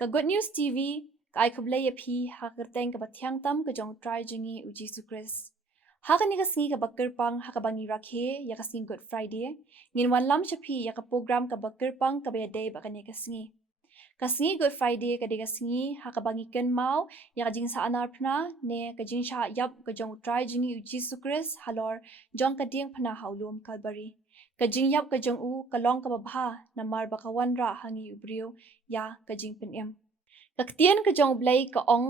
Ka Good News TV ka ai kublay phi ha ka teng ka bathyang tam ka jong try jingi u Jesus Christ. Ha ka ni ka sngi ka bakirpang ha ka bangi rakhe ya ka sngi Good Friday. Ngin wan lam chaphi ya ka program ka bakirpang ka ba day ba ka ni ka sngi. Ka sngi Good Friday ka de ka sngi ha ka bangi ken mau ya ka jing sa anar phna ne ka jing sha yap ka jong try jingi u Jesus Christ halor jong ka ding phna haulum kalbari. Ka jing yap ka jong u ka long ka babha na mar ba ka wan ra hangi ubriu ya ka jing pen em. Kaktian ka jong blay ka ong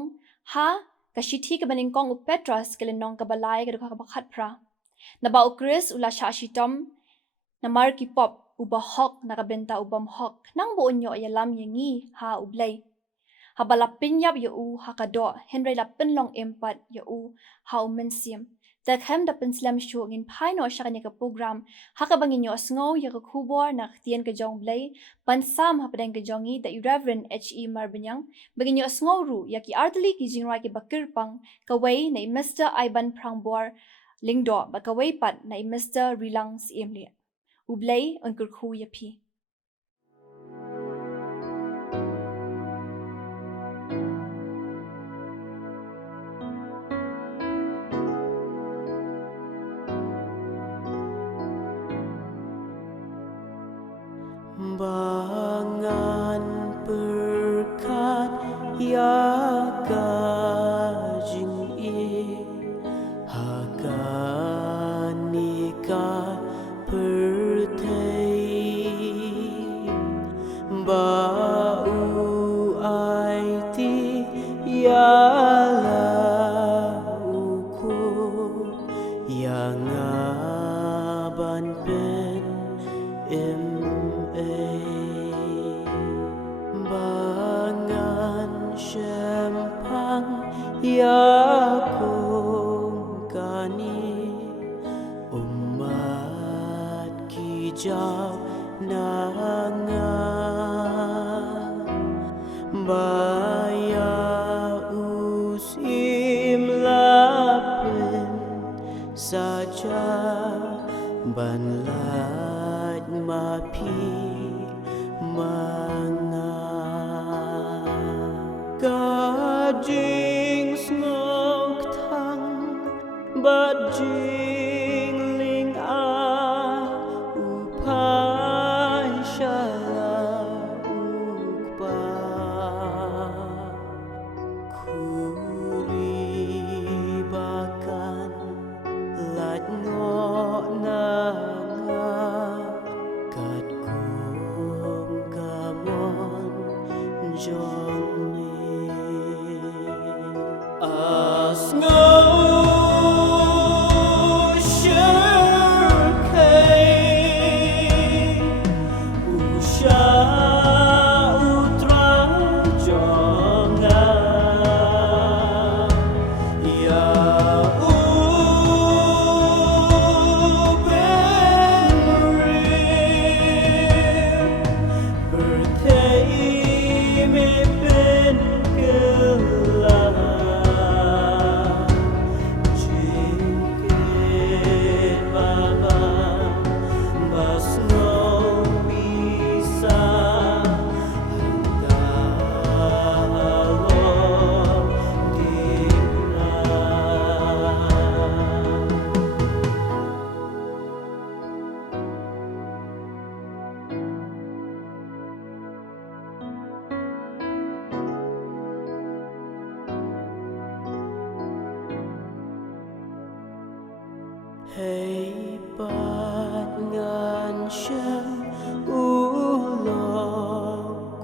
ha ka shithi ka baning kong u Petras ka lenong ka balay ka ka bakhat pra. Na ba u Chris ula sha shitom na mar ki pop uba hok na ka benta ubam hok nang bo unyo ya lam yangi ha u blay. Ha balapin yap ya u ha ka do henry lapin long empat ya u ha u mensim. Ta khem da penslam shu ngin phai no sha ka program ha ka bangin yo sngo ya ka khubor na ktien ka jong blay pan sam ha padang ka jongi da Reverend H.E. Marbanyang bagin yo sngo ru ya ki artli ki jingrai ki bakir pang ka wei na Mr. Ivan Prangbor lingdo ba ka wei pat na Mr. Rilang siemli ublay on kur khu ya phi. Bangan berkat ya kajing i hakan nikah pertei bau ai ti ya uku yang aban pen bangan sempang ya kong kani umat kijau nanga baya usim lapin saja banlat mapi mana kajing smok thang bajing ling a upai shala ukpa kuri bakan lat ngo nanga kat kum kamon joni asngo Hei pat ngan shem ulok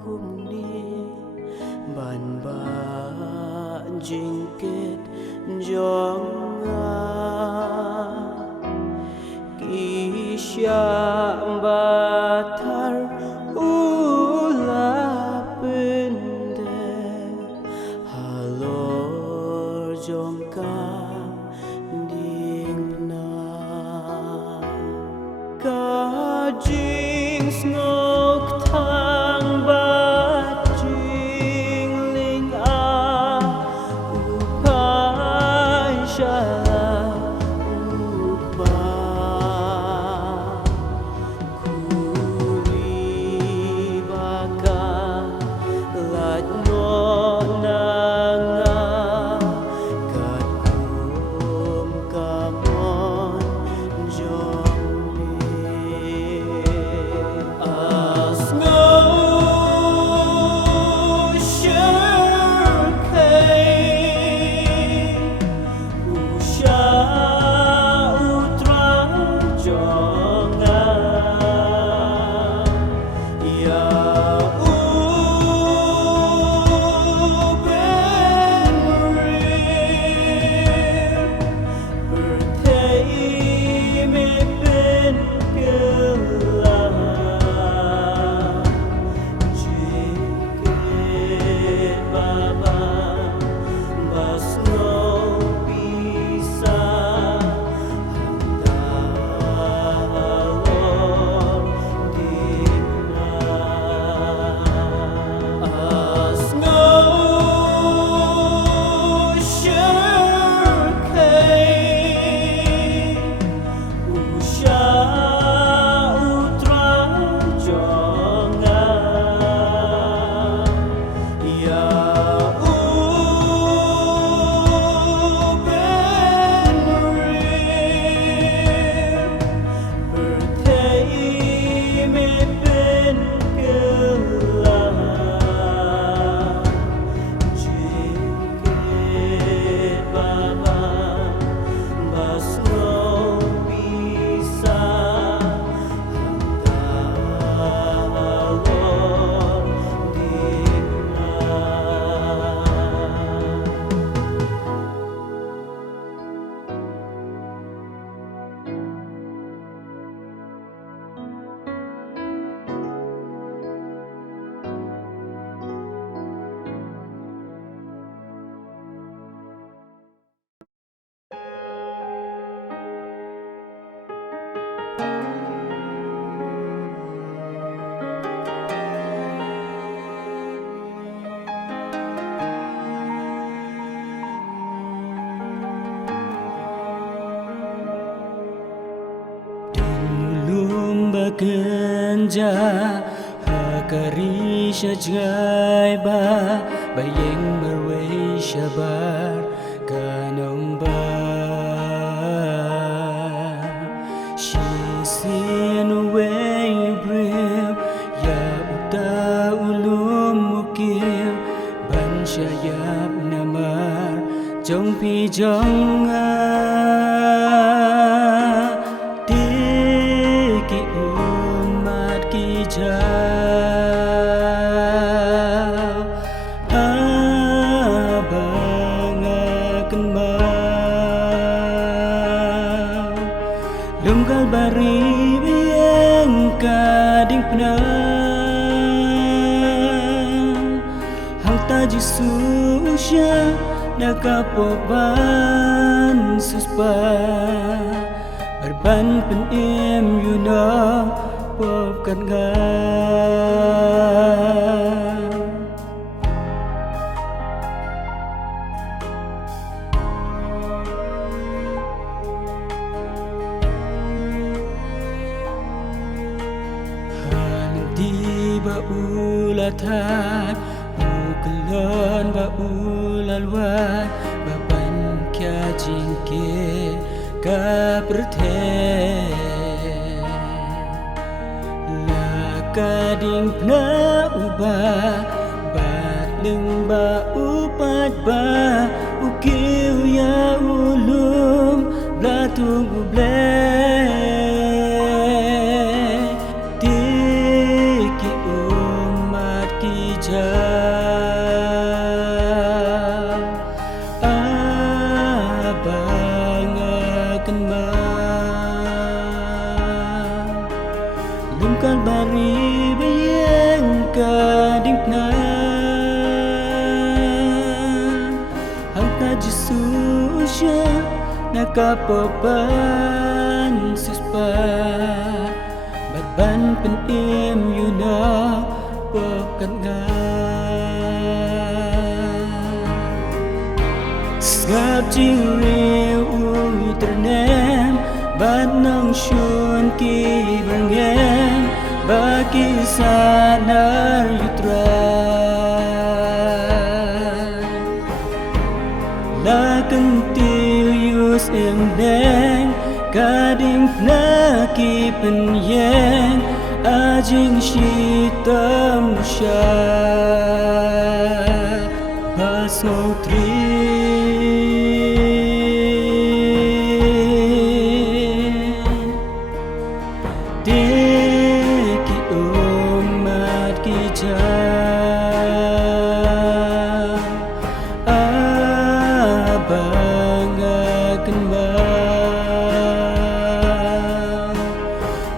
kumni ban ba jingkit jonga kisya batar ulapende halor jongka kajing snok thang bajing ling a upai sha genja hakari shajai ba bayeng marway shabar kanong ba shisin way brim ya uta ulum mukil ban shayap namar jong pi jong ki umat ki jau abang akan mau lunggal bari biang kading penang hang taji susya nakapoban suspa Berban pen em you know pop kan ga di ba ulatan ukelon ba ulalwan ba ban kya jingke ka perthe la kading pna uba bat leng ba upat ba ukiu ya ulum blatung uble tiki umat ki jau abang akan mau lungkal bari bayang kading pna hang taji susya nakapoban suspa ban pen em you know pokan ga ngap ching riu ui ternem ban nong shun ki berngen bagi sanar yutra la kentil yus em deng kading na ki penyeng ajing shitam sha paso tri tiki umat ki jau abang akan mau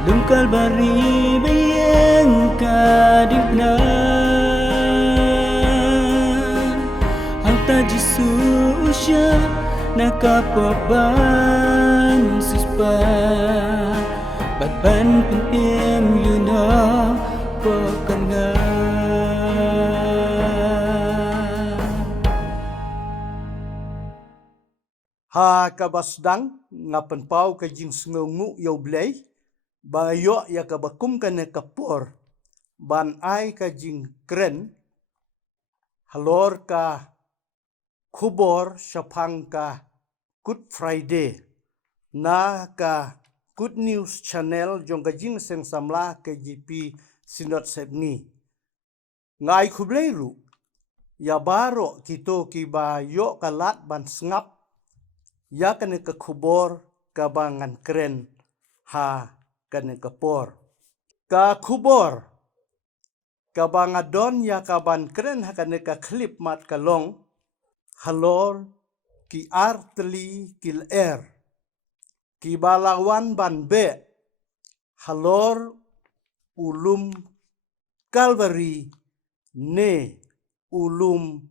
lungkal bari bayang kading pna hang taji susya nakapoban suspa bat ban pen em you know pokan ga ha kabasdang ngapen pau ka jing sngungu yo blei ba yo ya ka bakum ka ne kapor ban ai ka jing kren halor ka khubor shapang ka Good Friday na ka Good News Channel jong ka jing seng samla ka GP sinot setni ngai khublei ru ya baro kito ki ba yo ka lat ban snap ya kane ka khubor ka bangan kren ha kane ka por ka khubor ka bangadon ya ka ban kren ha kane ka klip mat ka long halor ki artli kil er ki balawan ban be halor ulum Calvary ne ulum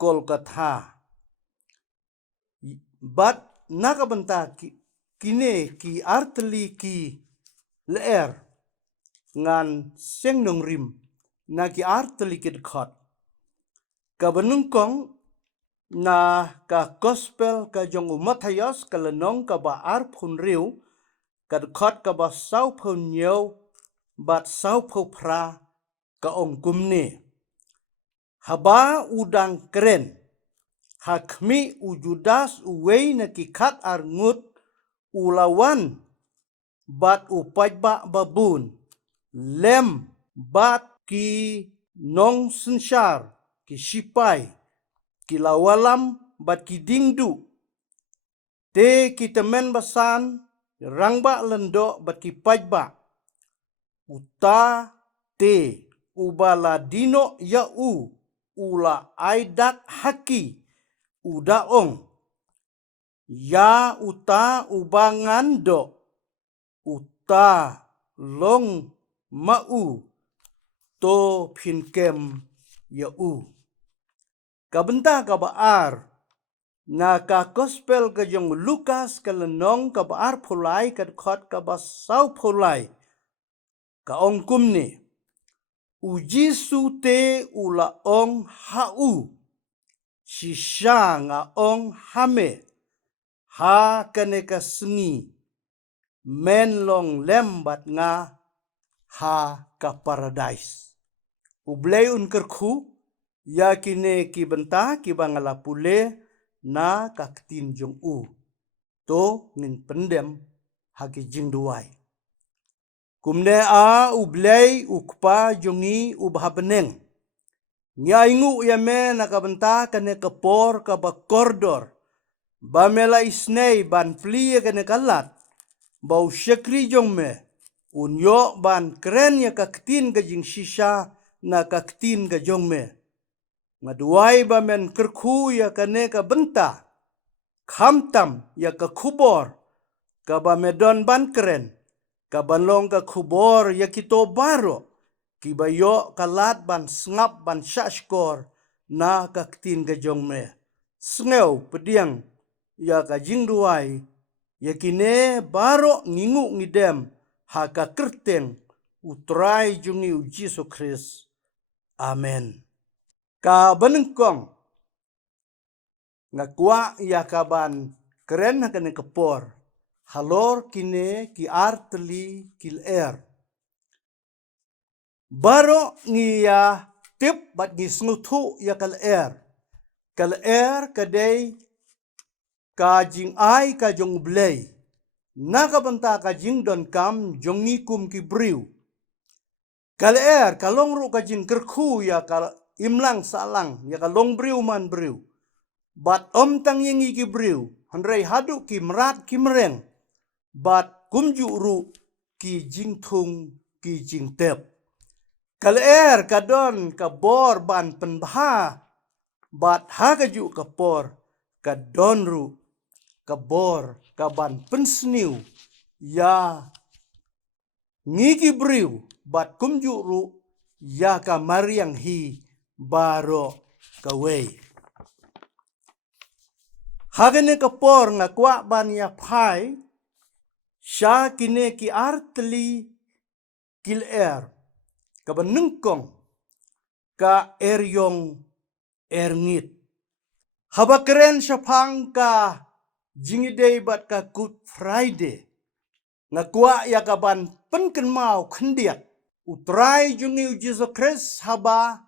Kolkata bat nakabanta kine ki artli ki leer ngan sengnong rim na ki artli ki khot ka benungkong na ka gospel ka jong Matthias ka lenong ka ba ar phun riu ka khot ka ba sau phun nyo bat sau pra ka ong kumne. Haba udang keren. Hakmi ujudas uwei na kikat arngut ulawan bat upajba babun. Lem bat ki nong sensyar ki sipai ki lawalam bat ki dingdu. Te ki temen basan rangba lendo bat ki pajba. Uta te ubala dino ya ula aidak haki udaong. Ya uta ubangando uta long mau to pinkem ya Kabenta kabaar na ka gospel ka jong Lukas kalenong kabaar pulai kadkot kabasau pulai ka ong kumni. Uji sute ula ong hau. Sisya nga ong hame. Ha kaneka sengi. Men long lembat nga ha ka paradise. Ublay un kerku. Ya kine ki benta ki bangala pule na kaktin jong To ngin pendem haki jing duai. Kumne a ublay ukpa jongi ubhabeneng. Nya ingu yame nakabenta kane kapor ka bakordor. Bamela isnei ban plie kane kalat. Bau syekri jongme. Unyo ban keren ya kaktin ka jing sisa na kaktin ka jongme. Ngaduai bamen kerku ya kane ka benta. Khamtam ya ka kubor. Ka bamedon ban keren. Kabanlong ka kubor ya kito baro. Kibayo kalat ban sngap ban syashkor na kaktin ka jongme. Sngeu pediang ya ka jingduai. Ya kine baro ngingu ngidem ha ka kerteng utrai jungi Jesu Kris. Amen. Ka benengkong ngakwa ya kaban keren hakane kepor. Halor kine ki arteli kil Baro ngiya tip bat ngi snutu ya kal Kal kadai ka jing ai ka jong blay. Nakabanta ka jing don kam jong nikum ki briu. Kal kalong ru ka jing kerku ya kal imlang salang ya kalong briu man briu. Bat om tang yengi ki briu. Handrai hadu ki merat ki mereng. Bat kumju ru ki jing tung ki jing tep. Kal kadon ka bor ban penbaha. Bat ha kaju kapor kadon ru ka bor ka ban pensniu. Ya ngiki briu bat kumju ru ya ka mariang hi baro kawei. Hagane kapor ngakwa ban ya pai. Sya kine ki arteli kil kabanengkong ka eryong erngit. Haba keren syapang ka jingidei bat ka Good Friday. Ngakwa ya kaban penken mau kendiat. Utrai jungi Jesu Kris haba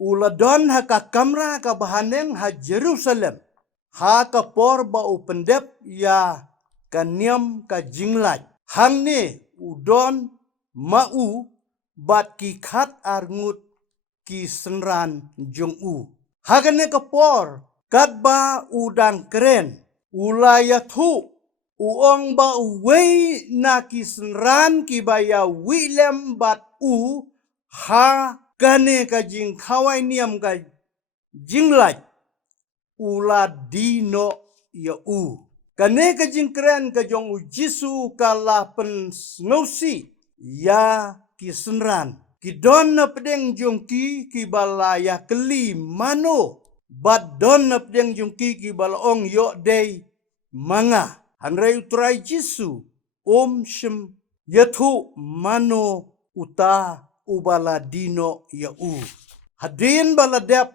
uladon ha ka kamra ka bahaneng ha Jerusalem. Ha ka porba upendep ya kaniam ka jinglat. Hang ni udon mau bat ki khat arngut ki senran jong Hagane kapor kat ba udang keren. Ulaya thu uong ba uwei na ki senran ki baya William bat ha kane ka jing kawai niam ka jinglat. Ula dino ya Kane ka jing keren ka jong Jesu kala pen snowsi ya ki senran. Ki don na pedeng jongki ki balaya keli mano. Bat don na pedeng jongki ki balong yo day manga. Hanrei utrai Jesu shem yathu mano uta ubala dino ya Hadin baladep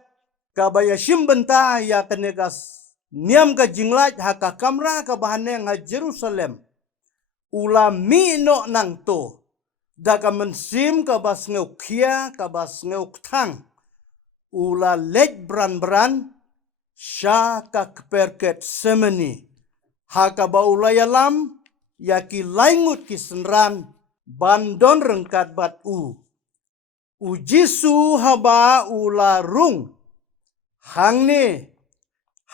kabaya shimbenta ya kanegas. Niam ka jinglat haka kamra ka bahaneng ha Jerusalem. Ula mino nang to. Daka mensim ka bas ngeu kia ka bas ngeu tang. Ula lej bran sya ka keperket semeni. Haka ba ulaya lam yaki laingut kisenran bandon rengkat bat u. Ujisu haba ula rung. Hang ni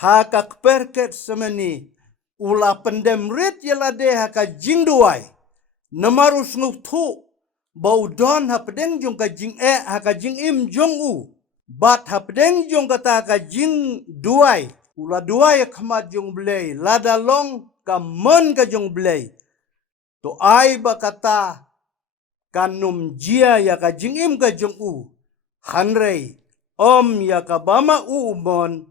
haka keperket semeni. Ula pendemrit yalade haka jingduai. Namarus ngutu. Bau don hapedeng jong ka jing haka jing im jong u. Bat hapedeng jong kata haka jing duai. Ula duai kamat jong belai. Lada long ka mon ka jong belai. To ai ba kata kanum jia ya ka jing im ka jong u. Hanrei om ya ka bama u mon.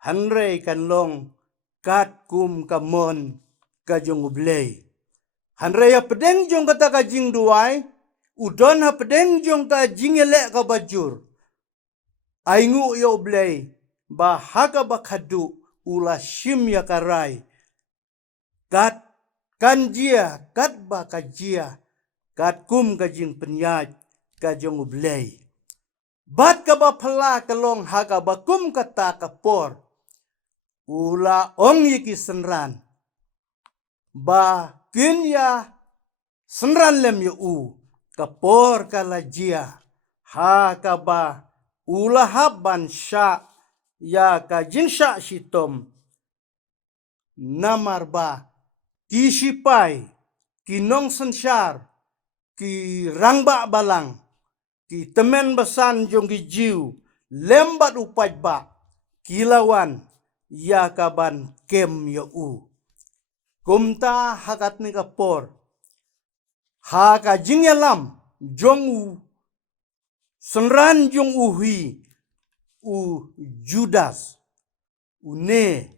Hanrei kan long kat kum ka mon ka jong belai. Hanrei hapedeng jong kata ka jing duai. Udon hapedeng jong ka jing elek ka bajur. Aingu yo belai. Bahaka bakadu ula shim ya karai. Kat kan jia, kat baka jia. Kat kum ka jing penyaj ka jong belai. Bat ka ba pala kalong haka bakum kata kapor. Ula ong yiki senran. Ba kin ya senran lem ya u. Kapor kala jia. Haka ba ula haban sya. Ya ka jing sya shitom. Namar ba. Ki sipai. Ki nong sensyar. Ki rangba balang. Ki temen besan jong ki jiu. Lembat upaj ba. Kilawan. Ya kaban kem ya u. Kumta hakat ni kapor. Haka jing ya lam. Jong u. Senran jong uhi. U Judas. Une.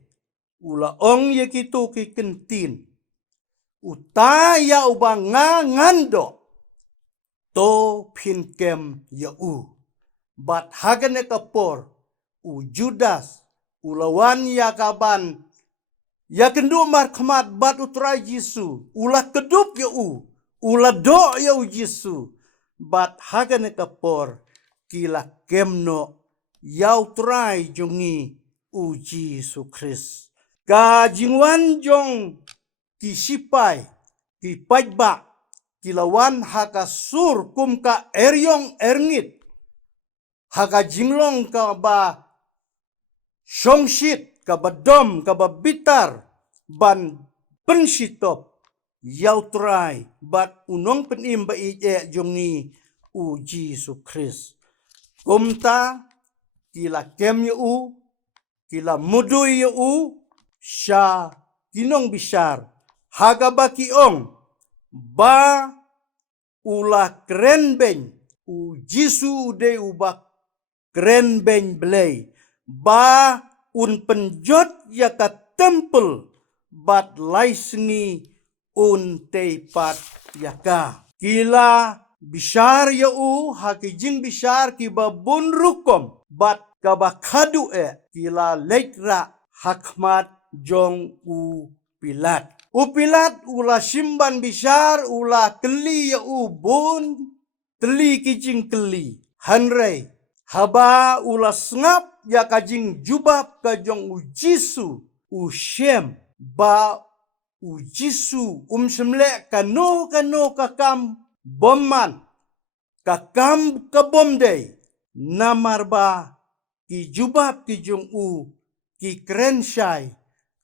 Ula ong ye kitu ki kentin. Utaya uba ngando. To pin kem ya u. Bat hagane kapor. U Judas. Ulawan ya kaban. Ya kendu mar khamat bat utrai Jisu. Ula kedup ya u. Ula do ya u Jisu. Bat hagane kapor. Kila kemno. Ya utrai jongi u Jisu Kris. Ka jingwan jong ki sipai. Ki pajba. Kilawan haka sur kum ka eryong erngit. Haka jinglong ka ba songshit ka ba dom ka ba bitar ban penshitop yautrai bat unong penim ba ije jongi u Jisu Kris. Kumta kila kem yu u kila mudu yu u sya kinong bisar haga baki ong ba ula keren ben u Jisu de ubak keren ben belai ba un penjot ya ka tempel bat laisengi un teipat yaka. Kila bisar ya u haki jing bisar ki babun rukom bat kabakadu kila lekra hakmat jong u Pilat. U Pilat ula simban bisar ula keli ya u bun teli kijing keli. Hanrei haba ula sengap ya kajing jubab kajong u Jisu u Shem ba u Jisu semle kano kakam bomman kakam kabomdei namar ba ki jubab ki jong u ki krensyai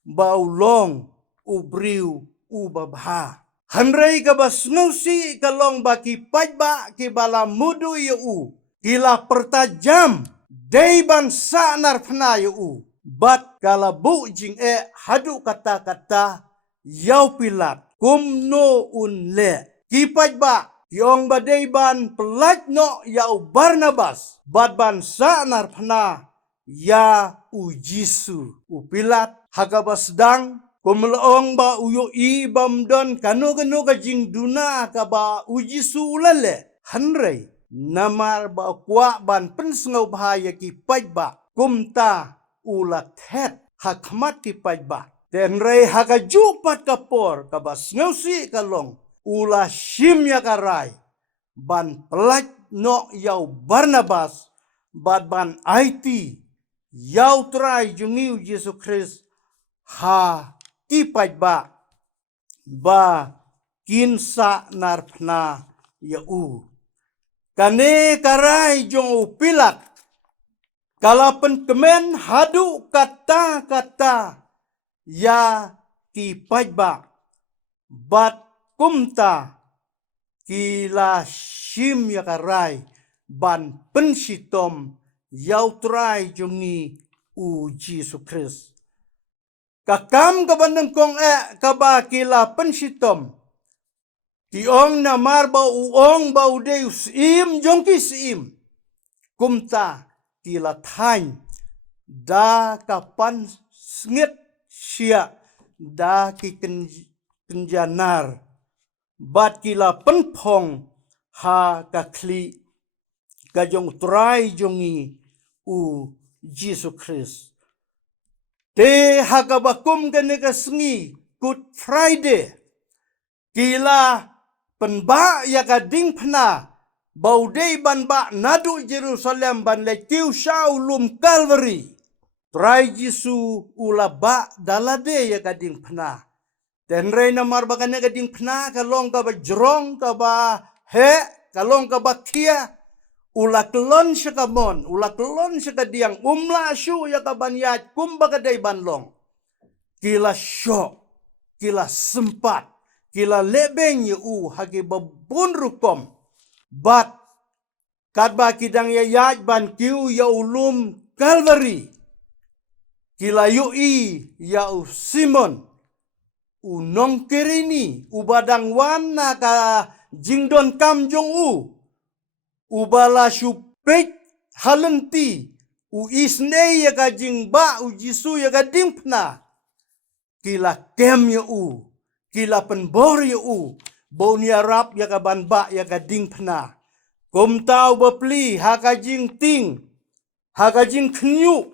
ba ulong u briu u babha. Hanrei ka bas ngusi kalong ba ki pajba ki bala mudu yu u kila pertajam day bansa narpna yu u. Bat kala bu jing hadu kata-kata yau Pilat kumno unle. Kipaj ba yong badai ban pelaj no yau Barnabas. Bat bansa narpna ya u Jisu. U Pilat hagabas dang kumlaong ba uyo i bamdon kano ka jing duna ka ba u Jisu ulale. Hanrei namar ba kwa ban pensengau bahaya kipaj ba kumta ulat het hakmat ki pajba. Tenrei haka jupat kapor kabas ngausi kalong ula shim ya karai ban pelaj no yau Barnabas bat ban IT yau trai jungiu Yesus Kristus ha tipaj ba kinsa narpna ya kane karai jong pilak kalapen kemen hadu kata-kata ya tipaj bat kumta kila shim ya karai ban pensitom yau trai jungi Yesus Kristus kakam kabandang kong kaba kila pensitom tiong na marba uong bau deus im jongki sim kumta kila thain da kapan ngit sia da ki kenjanar bat kila penpong ha kakli kajong trai jongi Yesus Kristus te hakabakum kene kasngi Good Friday kila penba ya kading pna baudei ban ba nadu Jerusalem ban letiu shaulum Calvary trai Jesu ula ba dalade ya kading pna tenrei na marbakane kading pna kalong ka ba jrong ka ba he kalong ka ba kia ula kelon sekamon ula kelon sekadiang umla syu ya kabanyat kumba kadai banlong kila syok kila sempat kila lebeng yu hagi babun rukom bat kadba kidang ya yaj ban kiu ya ulum Calvary kila yui ya Simon unong kirini ubadang wana ka jingdon kam jong ubala syupek halenti isne ya ka jingba Jisu ya ka dimpna kila kem ya kila penbor ya bonia rap ya ka banba ya ka dimpna kum tau bapli ha ka jing ting ha ka jing knyu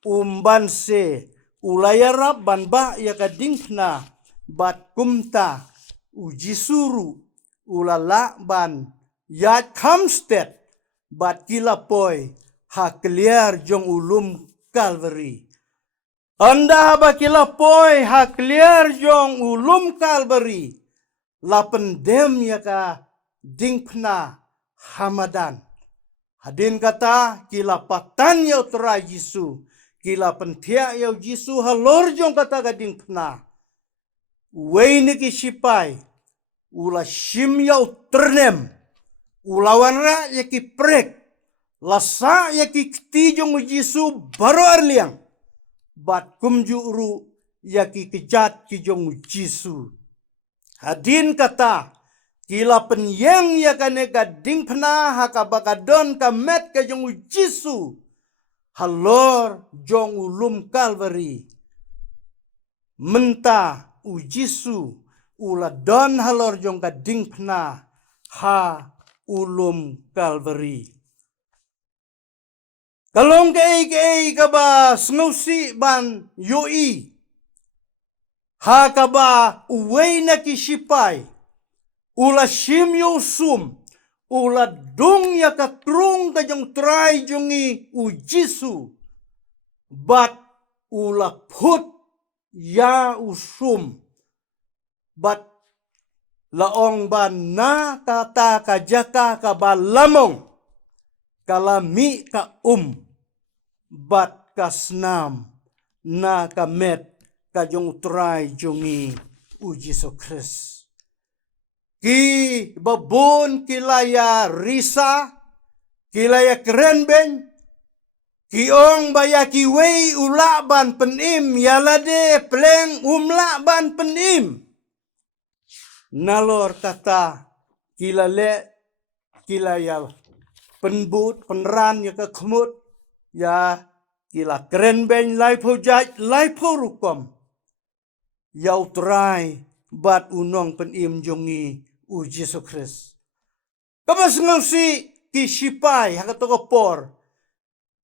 umban se ulaya rap banba ya ka dimpna bat kumta Jisuru ulala ban Yat Kamsted bat kila poi ha clear jong ulum Calvary. Anda ba kila poi ha clear jong ulum Calvary. La pendem ya ka dingpna Hamadan. Hadin kata kila patan ya utara Yesu. Kila pentia ya Yesu halor jong kata ka dingpna. Wei niki sipai. Ula shim ya uternem. Ulawan ra yaki prek lasa yaki ketijong Yesu baru arliang bat kumjuru yaki kejat kijong Yesu hadin kata kila penyeng yakane gading pena hakabakadon kamet kajong Yesu halor jong ulum Calvary menta Yesu uladon halor jong gading pena ha ulum Calvary. Kalong kay ka ba snusi ban yoi. Ha ka ba uway na kisipay. Ula shim yosum. Ula dung ya katrung kajong try jungi Jisu. Bat ula put ya usum. Bat laong ban na kata kajaka ka balamong kalami ka bat kasnam na kamet kajong try jungi Yesus Kristus ki babon kilaya risa kilaya kerenben kiong baya kiwei ulaban penim yalade pleng umlaban penim nalor kata kila ya penbut penran ya kekemut ya kila keren ben lai pojat lai porukom yau trai bat unong penim jongi Yesus Kristus kabas ngausi kisipai hakatokopor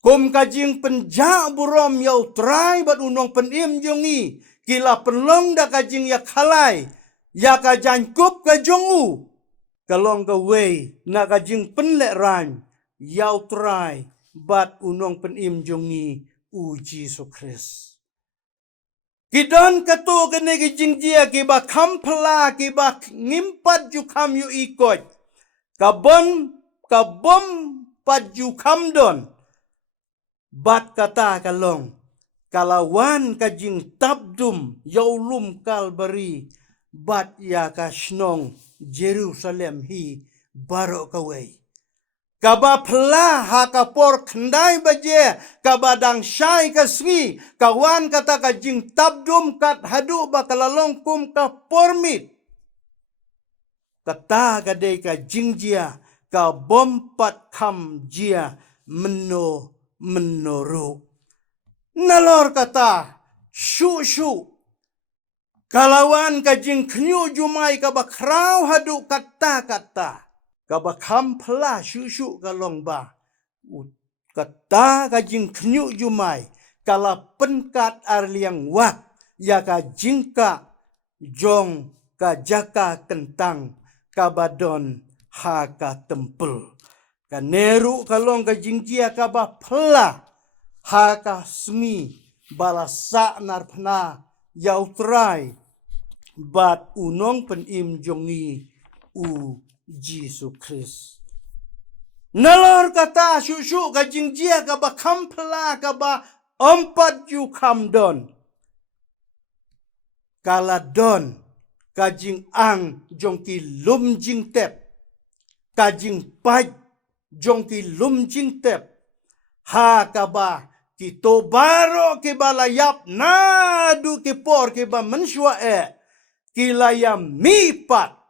kom kajing penja burom yau trai bat unong penim jongi kila penlong da kajing ya kalai ya ka jankup ka jongu kalong ka way na ka jing penle ran yau try bat unong penim jongi u Jesu Christ. Kidon kato kene ki jing jia ki ba kampla ki ba ngimpat ju kam yu ikot. Kabom pat ju kam don. Bat kata kalong kalawan ka jing tabdum yaulum kalbari bat ya ka shnong Jerusalem hi baro kawai. Kaba pla ha kapor kendai baje kabadang syai kasngi kawan kata ka jing tabdum kat hadu bakalalong kum ka pormit. Kata kadai ka jing jia ka bompat kam jia menoro. Nalor kata syu kalawan ka jing knyu jumai ka bakrau hadu kata. Kaba kampla syu kalong ba. Kata ka jing knyu jumai kala penkat arliang wak ya ka jingka jong ka jaka kentang kabadon ha ka tempel. Ka neru kalong ka jingjia ka ba pela ha ka smi balasa narpna yautrai bat unong penim jongi u Jesu Christ. Nalor kata syu ka jingjia ka ba kampla ka ba empat ju kamdon. Kala don kajing ang jong ki lum jing tep. Kajing paj jong ki lum jing tep. Ha kaba ki tobaro ki balayap nadu ki por ki ba mensua ki layam mipat.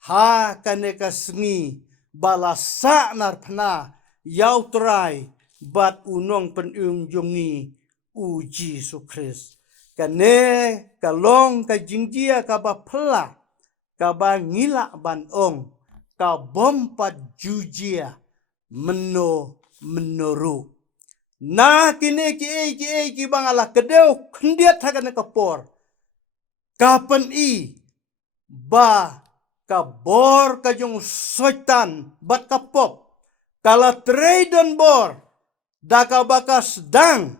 Ha kaneka sengi balasa narpna yautrai bat unong penum jongi u Jesu Christ. Kane kalong ka jingjia ka ba pela ka ba ngila banong ka bompat jujia menoro. Na kine ki bangala kedeu kendiat hakan ka por. Kapan i ba ka bor ka jong soitan bat kapop kala traden bor da ka bakas dang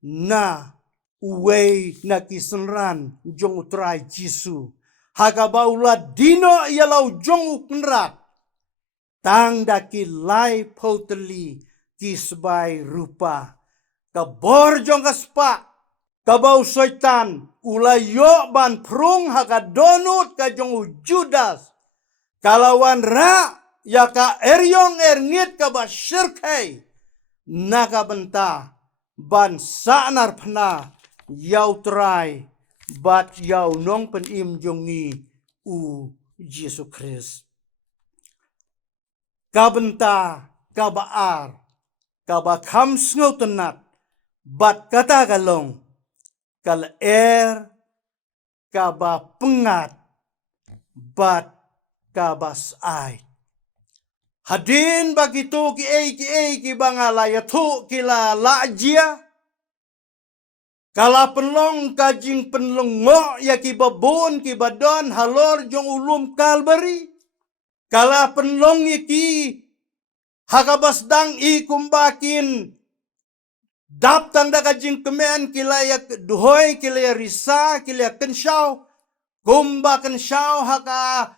na uway na kisenran jong utray Jisu haka baula dino yalau jong uknrat tang da ki lai poteli kisbay rupa ka bor jong kaspa kabau soitan ulayo ban prung haka donut ka jong Judas kalawan ra ya ka eryong ngit ka ba syirkai naka benta ban sanar pna yau try bat yau nong penim jongi u Jesu Christ. Kabenta kabaar kaba kam sngo tenat bat kata kalong kal kaba pengat bat kabas ai. Hadin bagito ki bangalaya tu kila lajia. Kala penlong kajing penlongo ya ki babon ki badon halor jong ulum kalbari. Kala penlong ki hakabas dang i kumbakin dap tanda kajing kemen kilaya duhoy kilaya risa kilaya kensyau kumba kensyau haka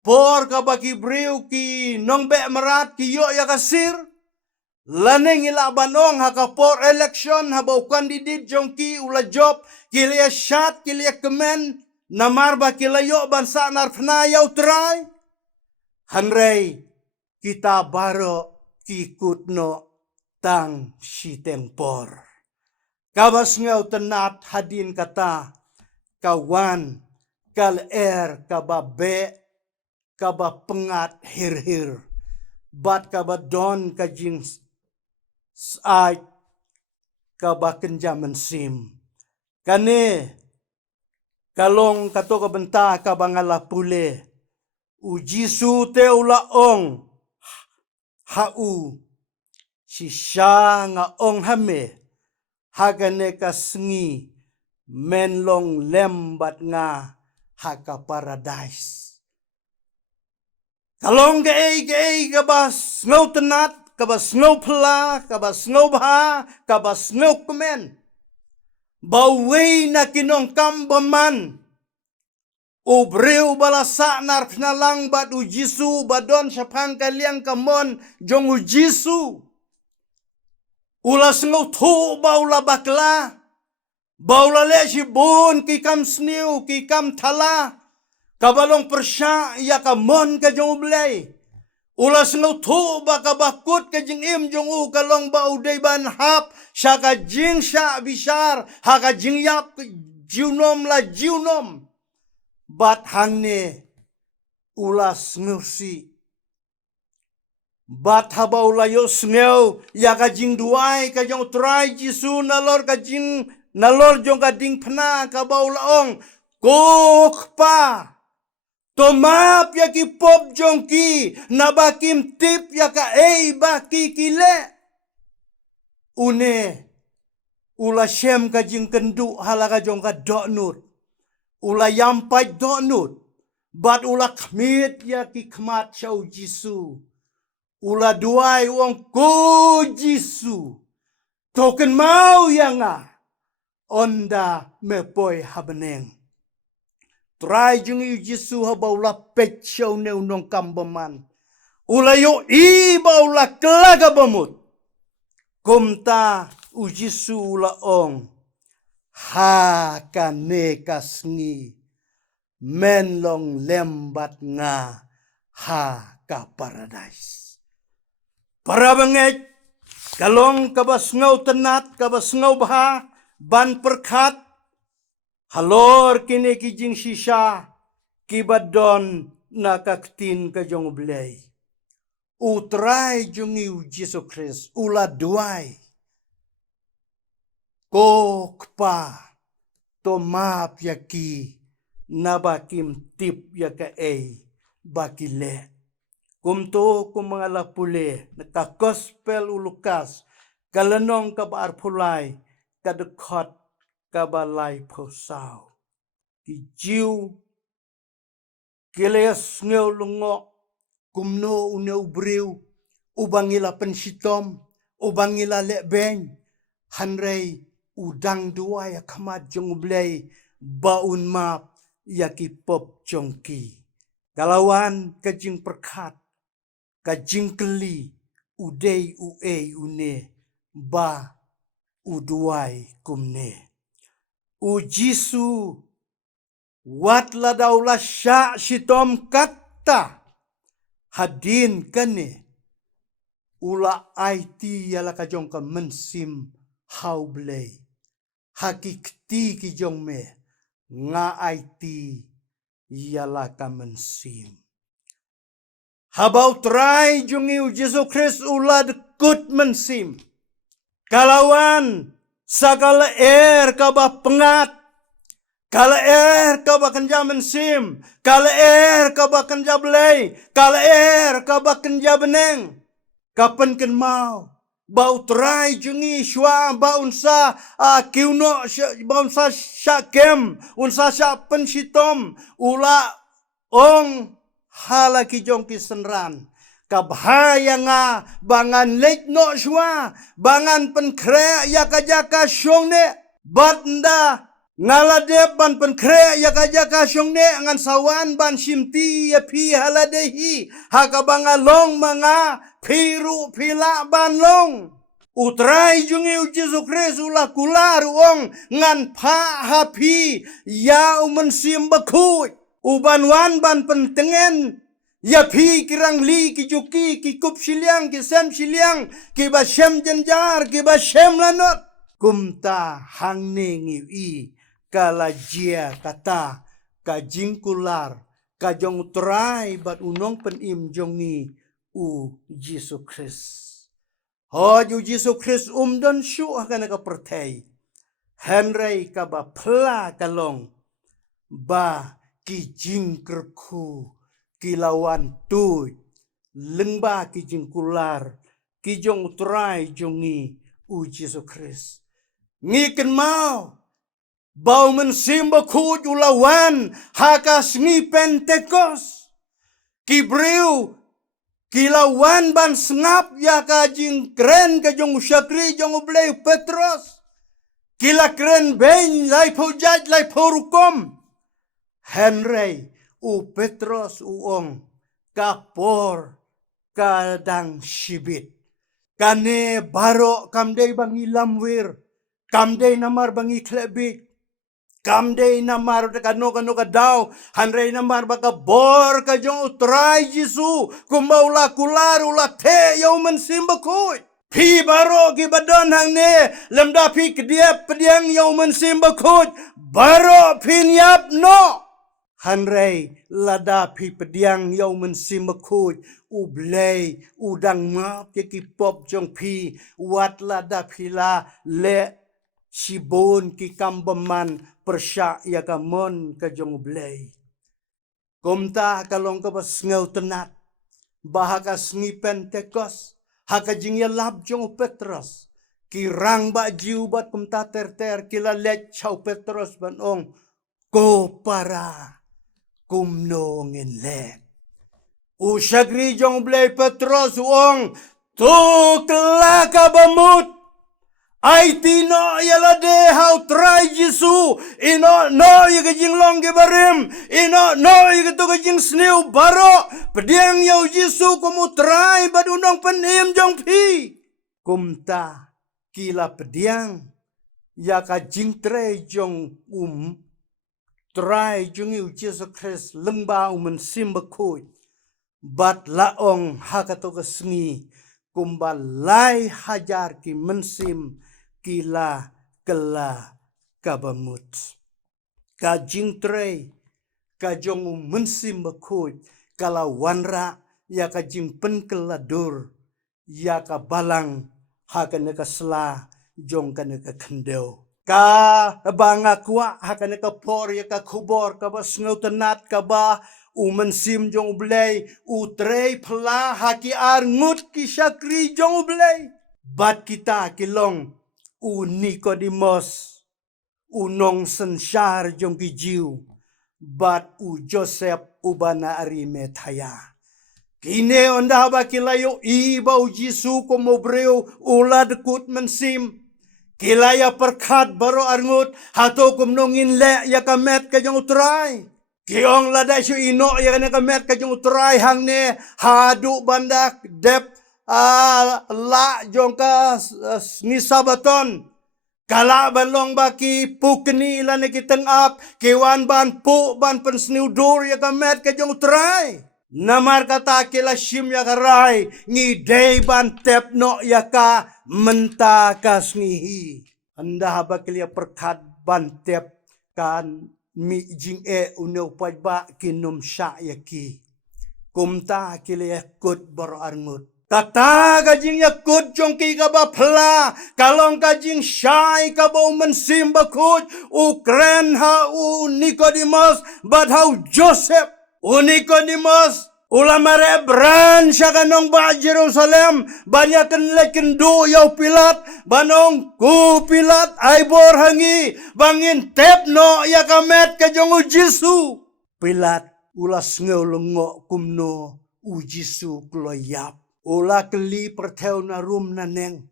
por ka bagi breu ki nongbe merat ki yo ya kasir laneng ila banong haka por election habau kandidit jong ki ula job kilaya syat kilaya kemen namarba kilayo bansa narfna yau try hanrei kita baro kikutno tang siteng por. Kabas ngaw tenat hadin kata kawan kal kababe kaba pengat hir bat kaba don kajing sai kaba kenjaman sim kane kalong kato kabenta kaba ngalapule ujisu te ulaong hau si siya nga ong hame hagane ka sengi menlong lembat nga haka paradise. Kalong kabas ngau tenat, kabas ngau pela, kabas ngau bah, kabas ngau kemen. Baway na kinong kambaman. Ubreu balasa nar pinalang bat u Jisu badon syapang kaliang kamon jong u Jisu. Ulas ngau tu baula bakla. Baula le si bon ki kam sniu ki kam thala. Kabalong persya ya kamon ka jong ublay. Ulas ngau tu ba kabakut ka jing im jong u kalong ba uday ban hap. Sya ka jing sya bisar. Ha ka jing yap jiunom la jiunom. Bat hangne ulas ngusi. Bat haba ulayo sneu ya ka jing duai ka jong try Jisu nalor ka jing nalor jong ka ding pna ka ba ulaong kok pa. Tomap ya ki pop jong ki nabakim tip ya ka baki kile. Une ula shem ka jing kendu halaka jong ka doknut. Ula yampai donut, bat ula kmit ya ki kmat syau Jisu. Ula duai wong ko Jisu. Token mau yanga, onda mepoi habeneng. Try jungi Jisu haba ula pet syau ne unong kambaman. Ula yo iba ula kelaga bamut. Kumta u Jisu ula ong. Ha kane kasngi menlong lembat nga ha ka paradise. Para bangit kalong kabas ngau tenat kabas ngau baha ban perkat halor kini kijing sisa kibadon nakaktin ka jong blay. Utray jungi u Jesu Christ ula duai. Kok pa tomap yaki nabakim tip yaka bakile. Kumto kum mga lapule naka gospel ulukas kalanong kabaar pulay kadekot kabalay posaw. Kijiw kileas ngeo lungo kumno uneo briw ubangila pensitom ubangila lebeng hanrei udang dua ya kamat jong blay baun map ya ki pop jongki. Kalawan kajing perkat kajing keli udei une ba uduai kumne. U Jisu wat la daula sya sitom kata hadin kane ula IT yala kajong ka mensim hau blay. Hakikti ki jong me nga IT yala ka mensim. Habau try jungi u Jesu Christ ulad kut mensim. Kalawan sagala ka ba pengat. Kala ka ba kanja mensim. Kala ka ba kanja blay. Kala ka ba kanja beneng. Kapan ken mau. Bau try jungi shwa ba unsa kiuno ba unsa syakem unsa sya pensitom ula ong hala ki jong ki senran kabhaya nga bangan lek no shwa bangan penkre yaka syongne batnda ngalade ban penkre yaka syongne ngan sawan ban simti ya pi haladehi hakabangalong mga piru pila banlong. Utray jungi u Jesu Christ ula kular uong ngan pa hapi ya umensim bakui. Uban wan ban pentengen ya pi kirang li ki juki ki kup siliang ki sem siliang ki ba shem jenjar ki ba shem lanot. Kumta hang nengi i kala jia kata ka jingkular ka jong tray bat unong penim jongi u Jesu Christ. Hoj u Jesu Christ don syu akan ka pertay. Henry ka ba pla kalong ba ki jingkerku kilawan tuy lengba ki jingkular ki jong try jongi u Jesu Christ. Ngiken mau bau mensimba kuj ulawan hakas ni Pentekos. Kibriu kilawan ban sengap ya kajing kren kajong syakri jong ublay Petros. Kila kren ben lai pujaj lai porukom. Henry u Petros uong kapor kadang sibit. Kane baro kamday bangi lamwir. Kamday namar bangi klebik. Kamday namar kano kadaw. Hanray namar baka bor kajong utray Jisu. Kumaula kular ula te yaw mensimba koy. Pi baro gibadon hang ne. Lemda pi kediap pediang yaw mensimba koy. Baro pinyap no. Hanray lada pi pediang yaw mensimba koy. Ublay udang ngap ki pop jong pi wat lada pila le sibon ki kambaman persya ya kamon ka jong ublay. Kumta kalong ka bas ngaw tenat bahaka sngi Pentekos haka jing ya lab jong Petros kirang ba jiu bat kumta ter kila let chau Petros banong ko para kumno ngin let. Usyagri jong blay Petros uong tuklaka bamut. Ay tino yalade how try Jisu. Ino no yagajing long gibarim. Ino no yagajing sniw baro. Pediang yaw Jisu kumu try badunong penim jong pi. Kumta kila pediang yakajing try jong try jong yu Jesu Christ lengba mensimba kuy. Bat laong hakato kesngi kumbalai hajar ki mensim kila kela kabamut. Kajing trei kajong mensim bakut kala wanra ya kajing penkeladur ya ka balang hakane ka sela jong kane ka kendeu. Ka banga kwa hakane ka por ya ka kubor ka bas tenat ka ba mensim jong ublay utrey pela haki arngut ki syakri jong ublay. Bat kita kilong Nicodemus unong sensyar jong ki jiu. Bat Joseph ubana Arimathaya. Kine onda ba kilayo iba Jisu komobreu ulad kut mensim. Kilaya perkat baro arngut hato kumnongin le ya kamet ka jong utray. Kiong lada syu ino ya kana kamet ka jong utray hang ne hadu bandak dep la jong ka ni sabaton. Kala balong baki pukni lan kiteng ap kewan ban pu ban pensniudur ya kamet ka jong utray. Namar kata kila shim ya karai ngi day ban tep no ya ka menta kas ngihi. Anda ba kilia perkat ban tep kan mi jing uneu pajba kinum sya yaki. Kumta kilia kut baro arngut. Kata kajing yakut jong ki ka ba pla kalong kajing syai ka ba mensim bakut ukren ha Nicodemus but how Joseph Nicodemus ulamare bran siya kanong ba Jerusalem banyakan lekin do yaw Pilat banong ku Pilat ay borhangi bangin tep no yakamet kajong Jisu. Pilat ulas ngolongo kumno Jisu kloyap. Ula keli perteu na rum na neng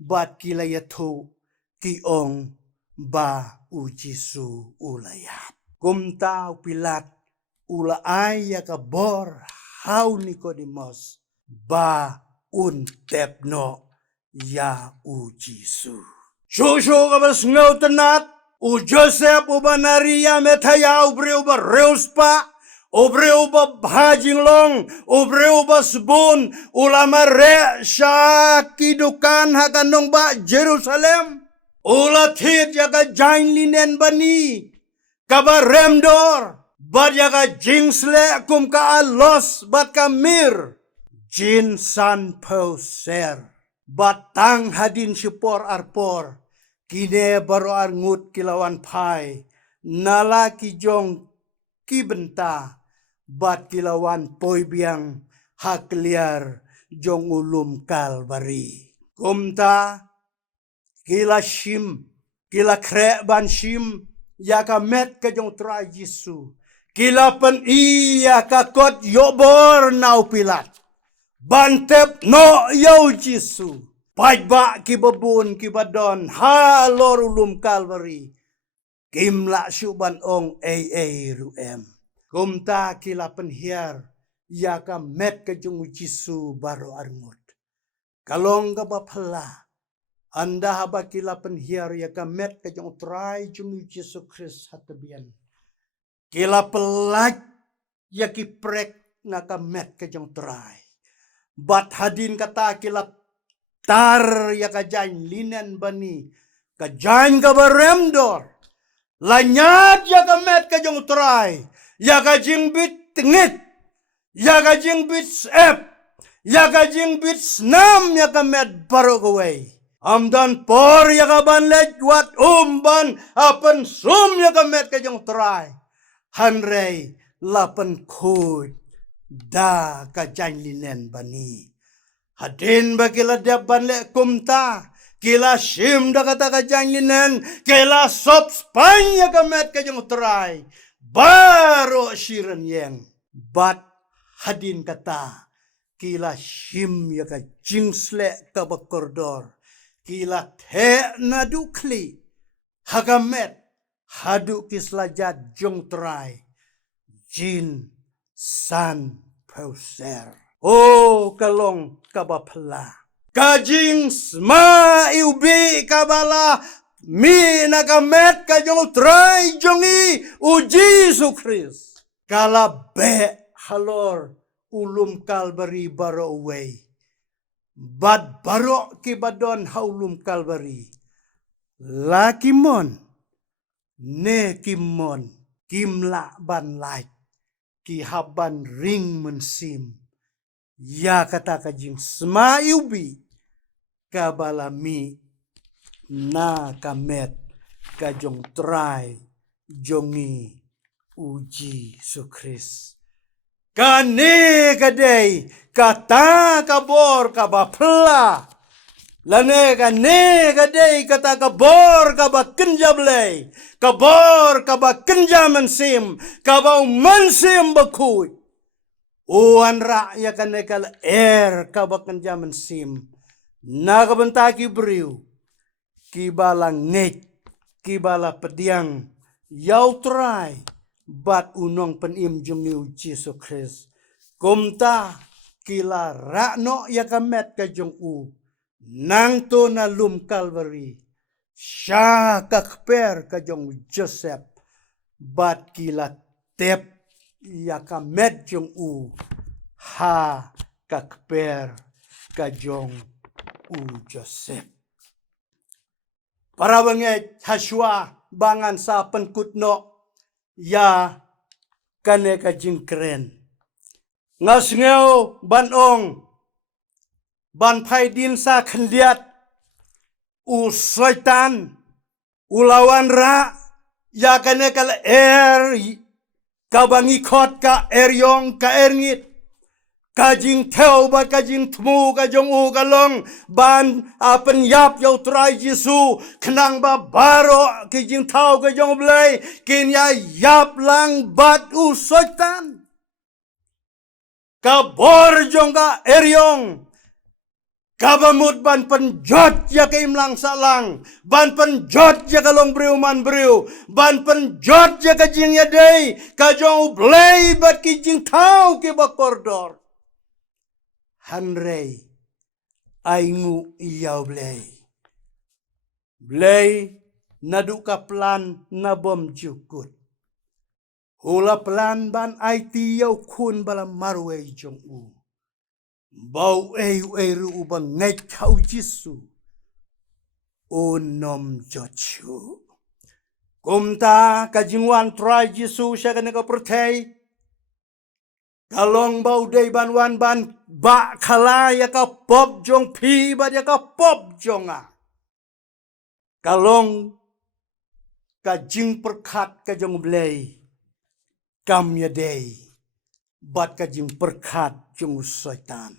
bat kilayato kiong ba Jisu ulayap. Kumtao Pilat ula ay yakabor how Nicodemus ba untep no ya Jisu. Shusho kabas ngaw tenat Joseph uba Maria Methaya ubreu ba reus pa obreu ba bhajing long obreu ba sebun ulama re sya kidukan hakanong ba Jerusalem ula thit yaka jain linen bani kaba remdor bat yaka jingsle kum ka alos bat kamir jin san poser batang hadin syupor arpor kine baro arngut kilawan pai nala kijong kibenta bat kilawan poi biang hakliar jong ulum kalbari. Kumta kila shim kila kre ban shim ya ka met ka jong try Jisu. Kilapan iya ka kot yobor nau pilat. Bantep no yau Jisu. Pajba kibabun kibadon halor ulum Calvary. Kimla syuban ong ruem. Kumta kilapan hiar ya ka met ka jong Jisu baro arngut. Kalong ka bapala. Anda haba kilapan hiar ya ka met ka jong try jong Jisu Christ hatabian. Kila pelaj ya ki prek nga ka met ka jong try. Bat hadin kata kila tar ya ka jain linen bani. Ka jain ka baremdor. Lanyat ya ka met ka jong try. Ya ka jing bit ngit. Ya ka jing bit ep. Ya ka jing bit snam ya ka met baro gaway. Amdan por ya ka ban lej wat ban apan sum ya ka met ka jong try. Hanrei lapan kud da ka jain linen bani. Hadin ba kila daban le kumta. Kila shim da kata ka jain linen. Kila sop spanya ka met ka jong try. Baro shiran yang. Bat hadin kata. Kila shim ya ka jingsle ka bakordor. Kila te na dukli. Hagamet. Hadu kislajat jong try. Jin san pauser. Oh kalong kabapala. Kajing sma iubi kabala. Mi nagamet ka jong try jongi uji su Christ. Kala be halor ulum Calvary baro away. Bad baro kibadon haulum Calvary. Lakimon. Ne kimon, kimla ban light, ki haban ring mensim. Ya kata kajing sma iubi, kabalami na kamet kajong try jongi uji su Christ. Kane kadai kata kabor kabapla. Lane ka ne ka day kata kabor ka ba kenjablay. Kabor ka ba kenjamansim. Kabaw mansim bakuy. Uwan ra ya ka ne ka ka ba kenjamansim. Nakabanta ki briw. Kibala ngek. Kibala pediang. Yaw try. Bat unong penim jungiw Jesus Christ. Kumta kila ra no ya ka met ka jung u. Nang to na lum Calvary, siya kakper kajong Joseph, bat kila tep ya ka medjong u, ha kakper kajong u Joseph. Para banget haswa bangan sa penkutno, ya kane kajing keren. Ngasngeo banong, ban pai din sa kendiat u syaitan ulawan ra ya kane kal kabangi khot ka yong ka ngit kajing theo ba kajing tmu ka jong u kalong ban apen yap yo try Jisu kenang ba baro kajing thau ka jong blai kin ya yap lang bat u syaitan kabor jong ka yong. Kabamut ban penjot ya ke imlang salang. Ban penjot ya kalong briu man briu. Ban penjot ya kajing ya day. Kajong blay bat kijing tau ke bakordor. Hanrei. Aingu iyaw blay. Blay nadu ka plan na bom jukut. Hula plan ban ay tiyaw kun bala marwe jong u. Bau ru ubang ngay kau Jisu. O nom jochu. Kumta kajingwan try Jisu siya ka nakapertay. Kalong bau day ban wan ban ba kalaya ka pop jong pi ba ya ka pop jonga. Kalong kajing perkat kajong blay. Kam ya day. Bat kajing perkat jong syaitan.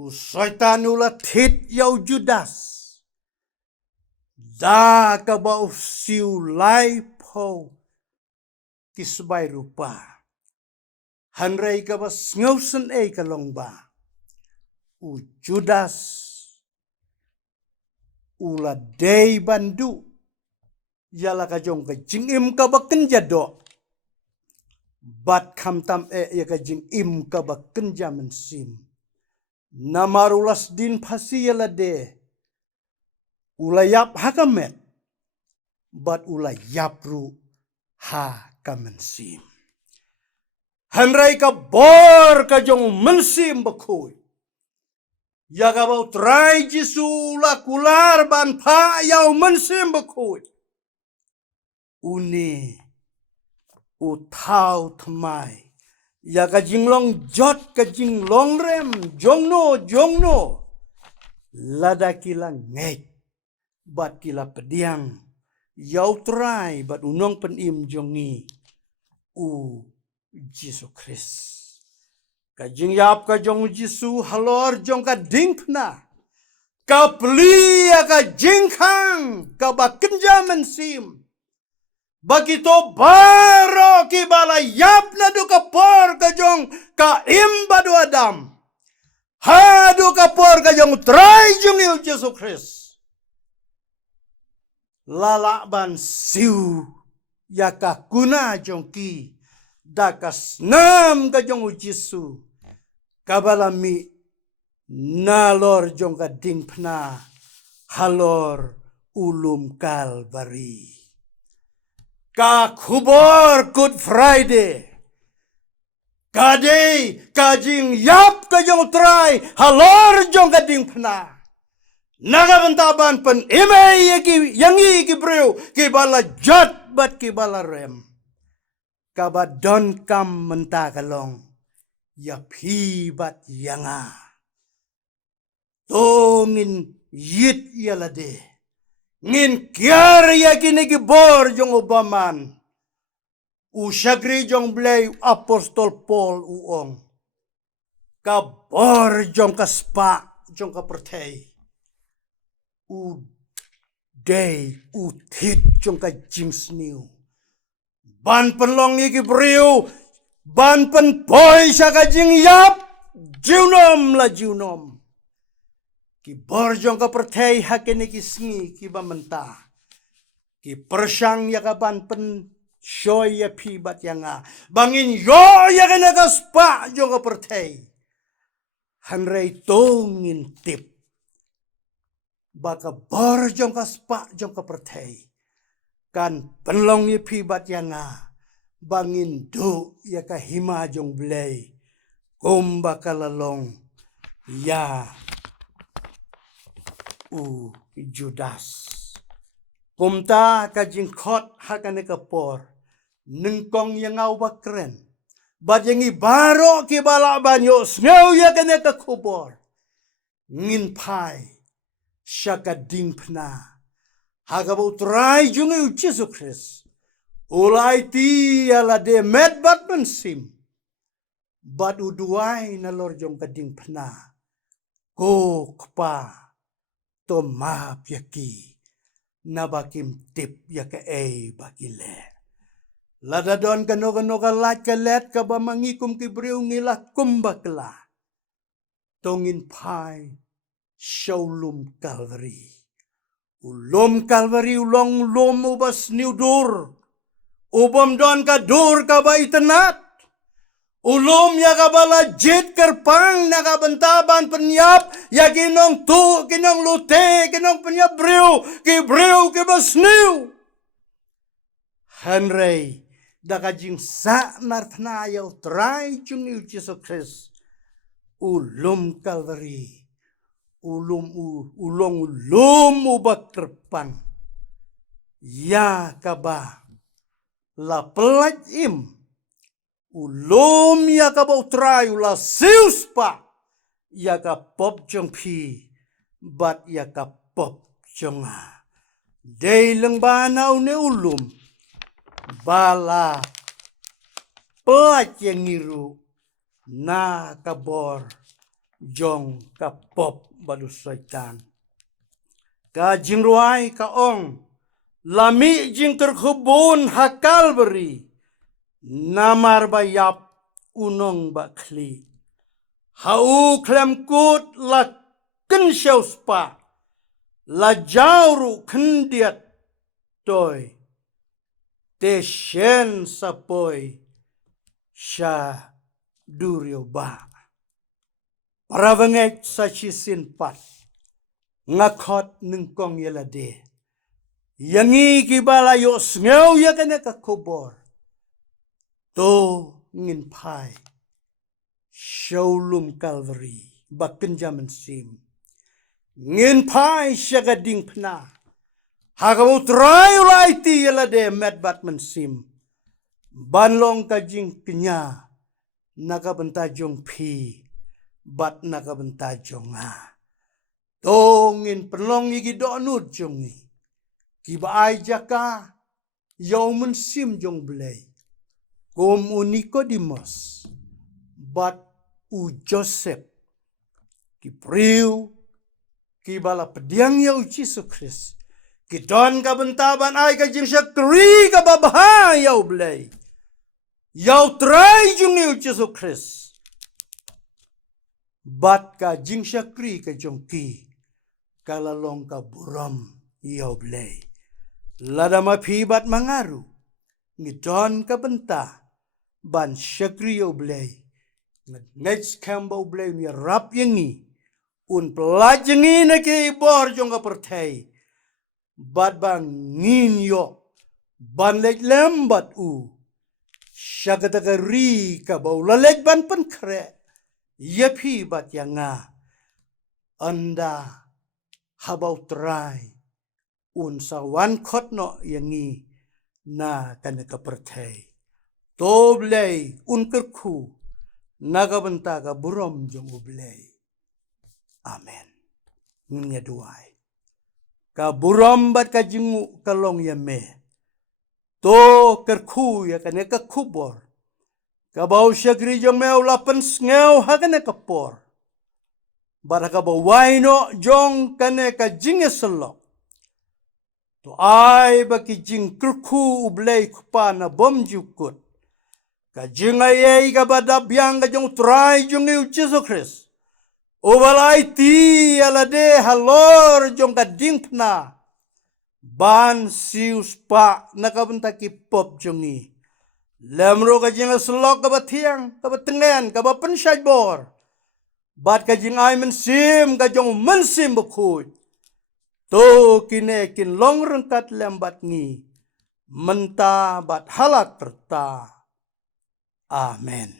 Syaitan ulat hit yaw Judas. Da ka ba siu lai ho kisbay rupa. Hanray ka ba ngawsan ay kalong ba? U Judas ula day bandu yala ka jong ka jingim ka ba kenjado bat kam tam ya ka jingim ka ba kenjaman sim namarulas din pasi yala de ulayap hakamet bat ulayap ru ha kamansim. Hanray ka bor ka jong mensim bakoy. Ya ka bau try jisu la kular ban pa yaw mensim bakoy. Uni u thao thamai. Ya ka jinglong jot ka jinglong rem jongno. Lada kila ngek bat kila pediang. Yaw try bat unong penim jongi u Jisu Kris. Kajing yap ka jong Jisu halor jong ka dingpna. Ka plia ka jingkang ka bakenja mensim. Bagito baro ki bala yap na do ka por ka jong ka imba do Adam. Ha do ka por ka jong try jong il Jisu Kris. Lala ban siu ya ka kuna jong ki. Dakas nam ka jong Jisu kabalami nalor jong ka dingpna halor ulum Kalvari ka kubor Good Friday kadei kajing yap ka jong try halor jong ka dingpna nagabantaban pen imay yangi ki breu ki bala jat bat ki bala rem kabadon kam mentakalong ya pibat yanga tongin yit yalade ngin kyar ya kinigibor jong ubaman usyagri jong blay apostol Paul uong kabor jong kaspa jong kapertay u day u tit jong ka James New ban penlong iki beriu, ban pen boy saka jing yap, jiunom la jiunom. Ki borjong ka pertay hakin iki sngi ki ba menta. Ki persang ya ka ban pen shoy ya pibat yanga. Bangin yo ya ka nagaspa jong ka pertay. Hanray tongin tip. Baka borjong ka spa jong ka pertay. Kan penlong ye pibat yanga bangin do ya ka hima jong blay kumba kalalong ya u Judas kumta ka jingkot hakane ka por nengkong yang au bakren bat yang ibaro ki bala banyo sneu ya kane ka kubor ngin pai syaka dingpna hagabo try jungi Jisu Kris. Ulai ti ala de med bat mensim. Bat uduai na lorjong kading pena. Ko kpa to map yaki. Nabakim tip yaka ay bakile. Ladadon kano ka lat ka let ka ba mangikum kibriw ngila kumbakla. Tongin pai Shaulum Kalvari. Ulum Kalvari ulong lum ubas niudur. Ubam don ka dur ka ba itenat. Ulum ya ka bala jit kerpang na kabantaban penyap. Ya kinong tu, kinong lute, kinong penyap briu. Ki briu ki basniu. Hanray, dakajing sa nartnayaw try chung Jisu Kris. Ulum Kalvari. Ulong ubak terpang ya kaba la pelaj im ulom ya kaba utrai ula sius pa ya ka pop jong pi bat ya ka pop jonga day lang banaw ne ulum bala pelaj yang ngiru na kabor jong kapop balu syaitan. Ka jingruai ka ong lami jing kerkebun hakal beri, namar bayap unong bakli. Hau klem kut la kensyau spa, la jauru kendiat toy, te shen sapoi, sya durio ba. Para vengek sa chisin pat, ngakot nengkong yelade. Yangi kibala yo sngeu ya kena kakobor. To ngin pai. Shaulum Calvary bakken jaman sim. Ngin pai syagading pena. Hagamu trayu laiti yelade medbat mensim. Banlong kajing kenya. Nakabentajong pi. Bat nakabentajong ha. Tongin penlong igi doanud jongi. Kiba ay jaka yaw mensim jong belay. Kom Nicodemus. Bat u Joseph. Kipriu. Kibala pediang yaw Jesus Christ. Kidon kabentaban ay kajing siya kri kababaha yaw belay. Yaw try jong yaw Jesus Christ. Bat ka jing siya kri kajong ki. Kalalong ka buram yaw belay. Lada mapibat mangaru. Ngidon ka benta. Ban syakri yaw belay. Ngaj kambaw belay ni rap yangi. Un pelajengi na ki ibor jong ka pertai. Bat bang ngin yo. Ban lej lembat u. Syakataka ri ka baw lalej ban pen kre. Yapi bat yang nga. Anda habaw try. Un sa wan kot no yangi na kanaka pertai. Toblay un kerku nagabenta ka burom jong ublay. Amen. Ngunya duay. Ka burom bat ka jingu kalong yame. To kerku ya kanaka kubor. Ka bau syagri jong mew lapen sngeu ha kanaka por. Baraka ba waino jong kanaka jingeselok. To ay baki jing kerku ublay kupa na bom jukut. Ka jing ayay ka badabyang ka jong try jong yu Jesus Christ. O balay ti alade halor jong ka dingpna. Ban sius pa nakabenta ki pop jong i. Lemro ka jing aslok ka batiang, ka batengen, ka bapensyay bor. Bat ka jing ay mensim, ka jong mensim bukuy. To kine kin long rengkat lembat ngi. Menta bat halak terta. Amen.